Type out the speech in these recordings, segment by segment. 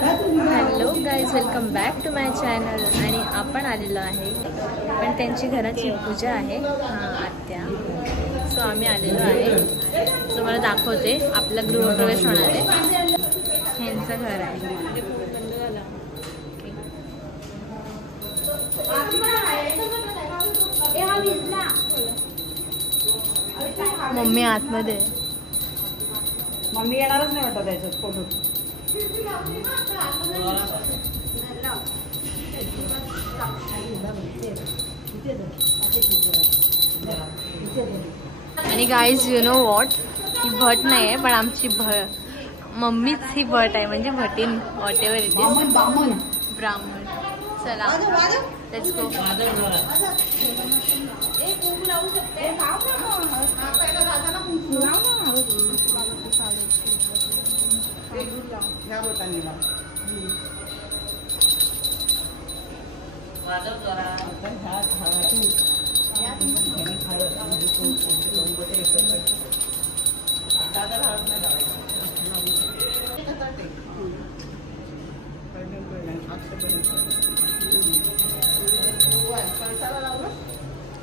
Hello guys, welcome back to my channel. आणि आपण आलेलो आहे, पण त्यांची घराची पूजा आहे. आत्या. सो आम्ही आलेलो आहे. तुम्हाला दाखवते. आपला गृहप्रवेश होणार आहे. ह्यांचं घर आहे. मम्मी आतमध्ये. मम्मी येणारच नाही वाटत त्याच्यात फोटो. आणि गाईज, यू नो वॉट, ही भट नाही आहे, पण आमची मम्मीच ही भट आहे. म्हणजे भटीन, वॉट एव्हर इट इज. ब्राह्मण. चला, लेट्स गो.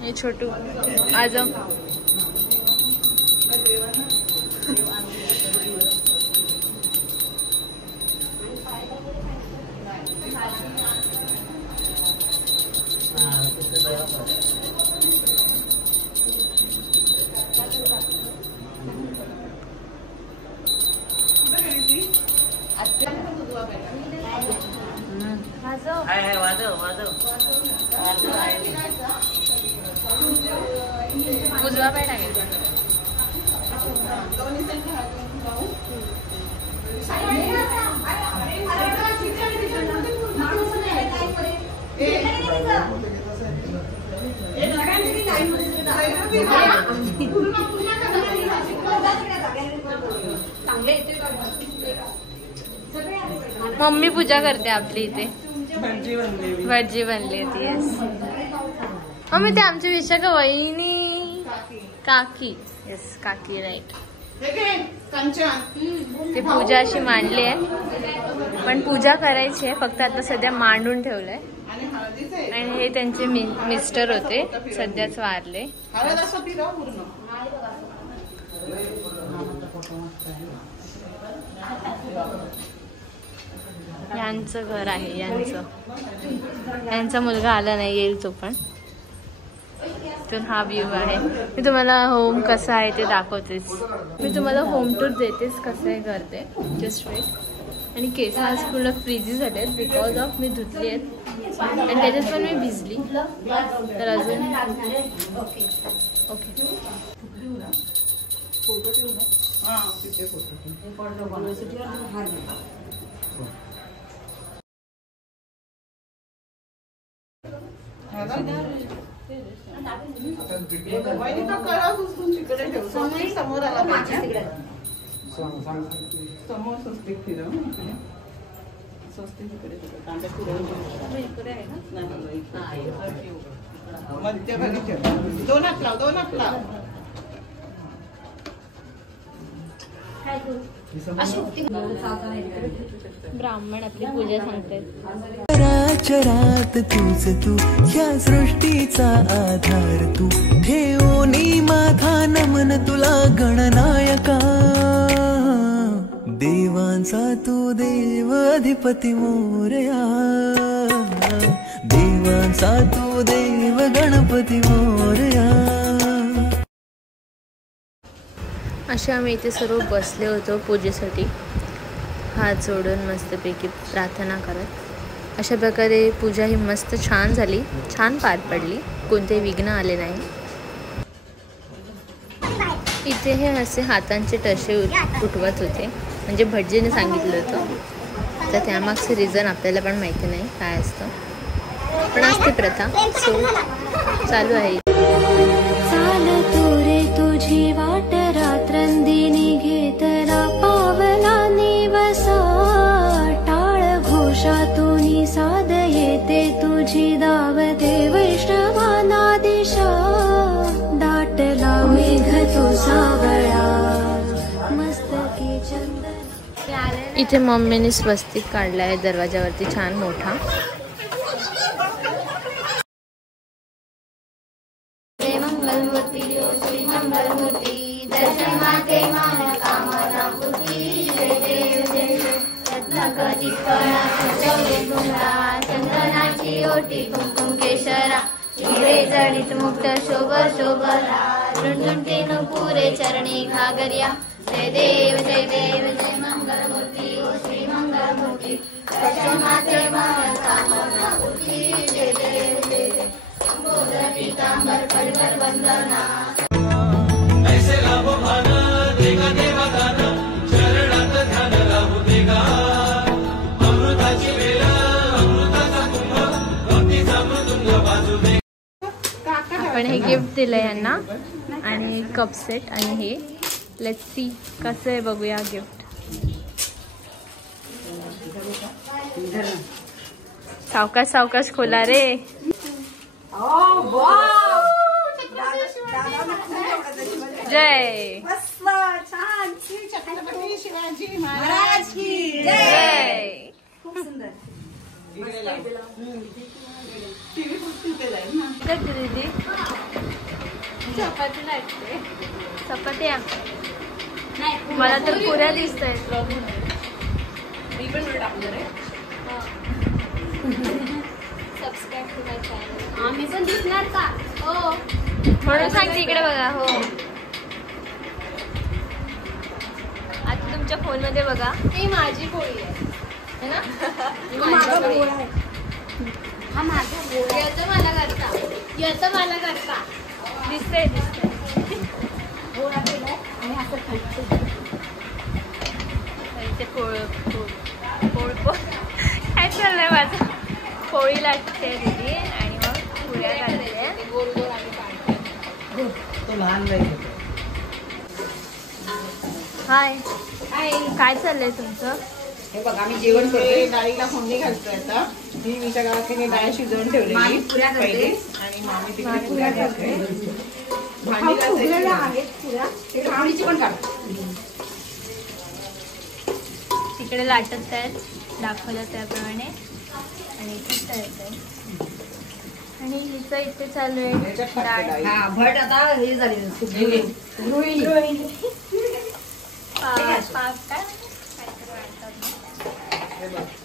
ये छोटू आजम. उजवा पाय टाकायचा. मम्मी पूजा करते आपली इथे. भटजी बनली होती. येस मम्मी, ते आमच्या विशाखा वहिनी काकी. येस, काकी, राईट. ते पूजा अशी मांडली आहे, पण पूजा करायची आहे. फक्त आता सध्या मांडून ठेवलंय. आणि हे त्यांचे मिस्टर होते, सध्याच वारले. यांचं घर आहे. यांचा मुलगा आला नाही, येईल तो पण. इथून हा व्ह्यू आहे. मी तुम्हाला होम कसं आहे ते दाखवतेच. मी तुम्हाला होम टूर देतेच कसं आहे करते. Just wait. आणि केस आज पूर्ण फ्रीजी झाले आहेत बिकॉज ऑफ मी धुतली आहेत आणि त्याच्यात पण मी भिजली. तर अजून ओके. समोर आला पाहिजे. समोर स्वस्तिक फिरव. स्वस्तिक इकडे इकडे आहे ना. मध्यभागी ठेव. दोन हात लाव. ब्राह्मण आपली पूजा सांगतात. चरात तूच तू, ह्या सृष्टीचा आधार तू. ठेवणी माझा नमन तुला गणनायका. देवांचा तू देव अधिपती मोरया. देवांचा तू देव गणपती मोरया. अशा आम्ही इथे सर्व बसले होतो पूजेसाठी, हात जोडून मस्तपैकी प्रार्थना करत. अशा प्रकारे पूजा ही मस्त छान झाली, छान पार पडली. कोणतेही विघ्न आले नाही. इथे हे असे हातांचे ठसे उठवत होते, म्हणजे भटजीने सांगितलं होतं. तर त्यामागचं रिझन आपल्याला पण माहिती नाही काय असतं, पण असते प्रथा. सो चालू आहे. तुझी वाट रात्रंदिनी घेतला पावला निवसा. टाळ घोषातून साध येते तुझी दावते. वैष्णवाना दिशा दाटला मेघ तो सावळा. मस्तकी चंदन इथे मम्मीने स्वस्तिक काढला आहे दरवाजावरती छान मोठा. चंदनाची ओटी कुंकुम केशरा हिरे जडित मुक्त शोभ शोभरा झुंझुंटे नुपुरे चरणी घागरिया. जय देव जय मंगलमूर्ती ओ श्री मंगलमूर्ती दर्शन माते कामना मूर्ती. जय देव जय शंभोदर पीतांबर पडकर वंदना. ऐसे लाभो भान देगा देवा दान चरणात ध्यान लाभू देगा. अमृताची वेळ अमृताचा कुंभ भक्तीचा मृदुंग बाजू दे. आपण हे गिफ्ट दिलं यांना आणि कप सेट आणि हे लेट्स सी कसं आहे बघूया गिफ्ट. सावकाश सावकाश खोला रे. जय छान. श्री छत्रपती शिवाजी महाराज की जय. खूप सुंदर. दीदी चपाती लागते. चपात्या मला तर पुऱ्या दिसत आहेत. मी पण टाकणार आहे. Subscribe to my channel. आम्ही पण दिसणार का? हो म्हणून सांगते इकडे बघा. हो आता तुमच्या फोन मध्ये बघा. ती माझी पोळी आहे ना. माझा गोळा आहे. हा माझा गोळा. येतं मला करता. येतं मला करता. दिसतंय दिसतंय. गोळा केलाय आणि असं खायचं. इथे पोळ काय चाललंय माझं. पोळी लागते दीदी आणि मग पुऱ्या घालते. गोल गोल आणि काढते. तो लहान नाही. हाय काय चाललंय तुमचं. हे बघा आम्ही जेवण करतोय. डाळीला फोडणी घालतोय आता. ही मीच्या गावात तिने डाळ शिजवून ठेवलेली पहिले आणि मामी तिकडे पुऱ्या करते. भांडीला आहेत भावणीची पण काढ. तिकडे लाटत आहेत दाखवलं त्याप्रमाणे आणि इथे तळत आहे. आणि हिचं इथे चालू आहे डाळ. हा भट आता हे झाले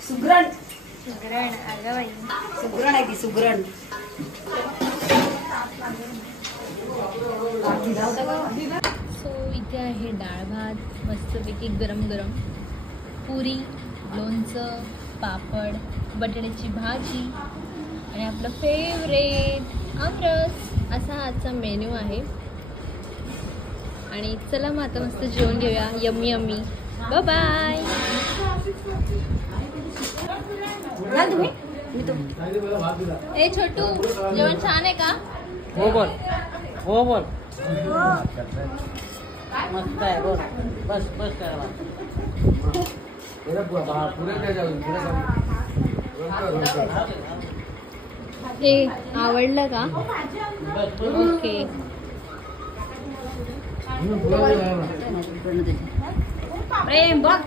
सुगरण. सुगरण अगं बाई सुगरण आहे ती सुगरण. सो इथे आहे डाळ भात मस्तपैकी गरम गरम. पुरी लोणचं पापड बटाट्याची भाजी आणि आपलं फेवरेट आमरस असा आजचा मेन्यू आहे. आणि चला मग आता मस्त जेवण घेऊया. Yummy yummy. Bye bye. ए छोटू जेवण छान आहे का. हो बोल. हो बोल. मस्त आहे बोल. बस बस करा. ए आवडलं का. ओके. प्रेम बघ.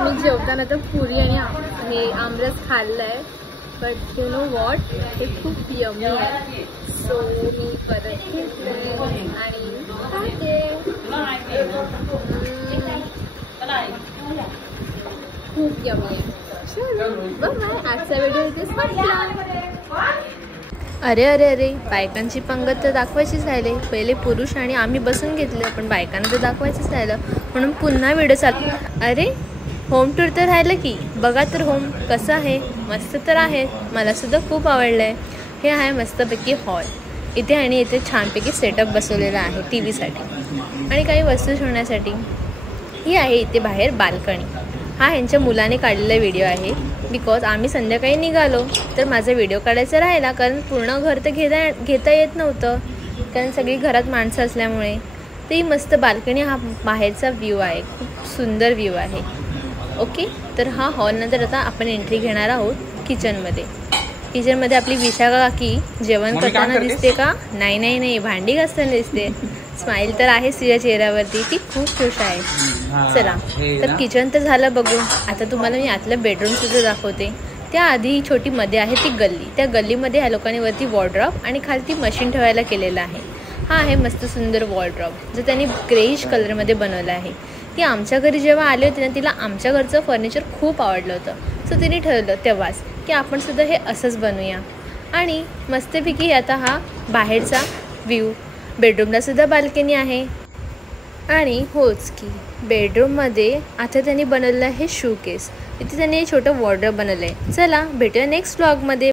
मी जेवताना तर पुरी आणि हे आमरस खाल्लंय. बट यू नो वॉट हे खूप यम्मी आहे. सो मी परत घेतले आणि खाते. खूप यम्मी आहे. आजचा व्हिडिओ इथे संपला. अरे अरे अरे बायकांची पंगत तर दाखवायचीच राहिले. पहिले पुरुष आणि आम्ही बसून घेतले पण बायकांना तर दाखवायचंच राहिलं म्हणून पुन्हा व्हिडिओ चालू. अरे होम टूर तर राहिलं की बघा तर होम कसं आहे. मस्त तर आहे. मला सुद्धा खूप आवडलं आहे. हे आहे मस्तपैकी हॉल. इथे आणि इथे छानपैकी सेटअप बसवलेला आहे टी व्हीसाठी आणि काही वस्तू ठेवण्यासाठी. ही आहे इथे बाहेर बाल्कनी. हा ह्यांच्या मुलाने काढलेला व्हिडिओ आहे. बिकॉज आम्ही संध्याकाळी निघालो तर माझा व्हिडिओ काढायचा राहिला कारण पूर्ण घर तर घेता येत नव्हतं कारण सगळी घरात माणसं असल्यामुळे. तर ही मस्त बाल्कनी हा बाहेरचा व्ह्यू आहे. खूप सुंदर व्ह्यू आहे. ओके तर हा हॉलनंतर आता आपण एंट्री घेणार आहोत किचनमध्ये. किचनमध्ये आपली विशाखा काकी जेवण करताना दिसते का. नाही नाही नाही भांडी घासताना दिसते. स्माइल तर आहे तिच्या चेहऱ्यावरती, ती खूप खुश आहे. चला तर किचन तर झालं बघून. आता तुम्हाला मी आतलं बेडरूम सुद्धा दाखवते. त्याआधी ही छोटी मध्ये आहे ती गल्ली. त्या गल्लीमध्ये ह्या लोकांनी वरती वॉर्डरॉब आणि खालती मशीन ठेवायला केलेलं आहे. हा आहे मस्त सुंदर वॉर्डरॉब जो त्यांनी ग्रेइश कलरमध्ये बनवला आहे. ती आमच्या घरी जेव्हा आली होती ना, तिला आमच्या घरचं फर्निचर खूप आवडलं होतं. सो तिने ठरवलं तेव्हाच की आपण सुद्धा हे असंच बनवूया. आणि मस्तपैकी आता हा बाहेरचा व्ह्यू. बेडरूमला सुद्धा बाल्कनी आहे. आणि होच की बेडरूममध्ये आता त्यांनी बनवलं आहे शोकेस. इथे त्यांनी छोटं वॉर्डरोब बनवलं आहे. चला भेटूया नेक्स्ट व्लॉगमध्ये.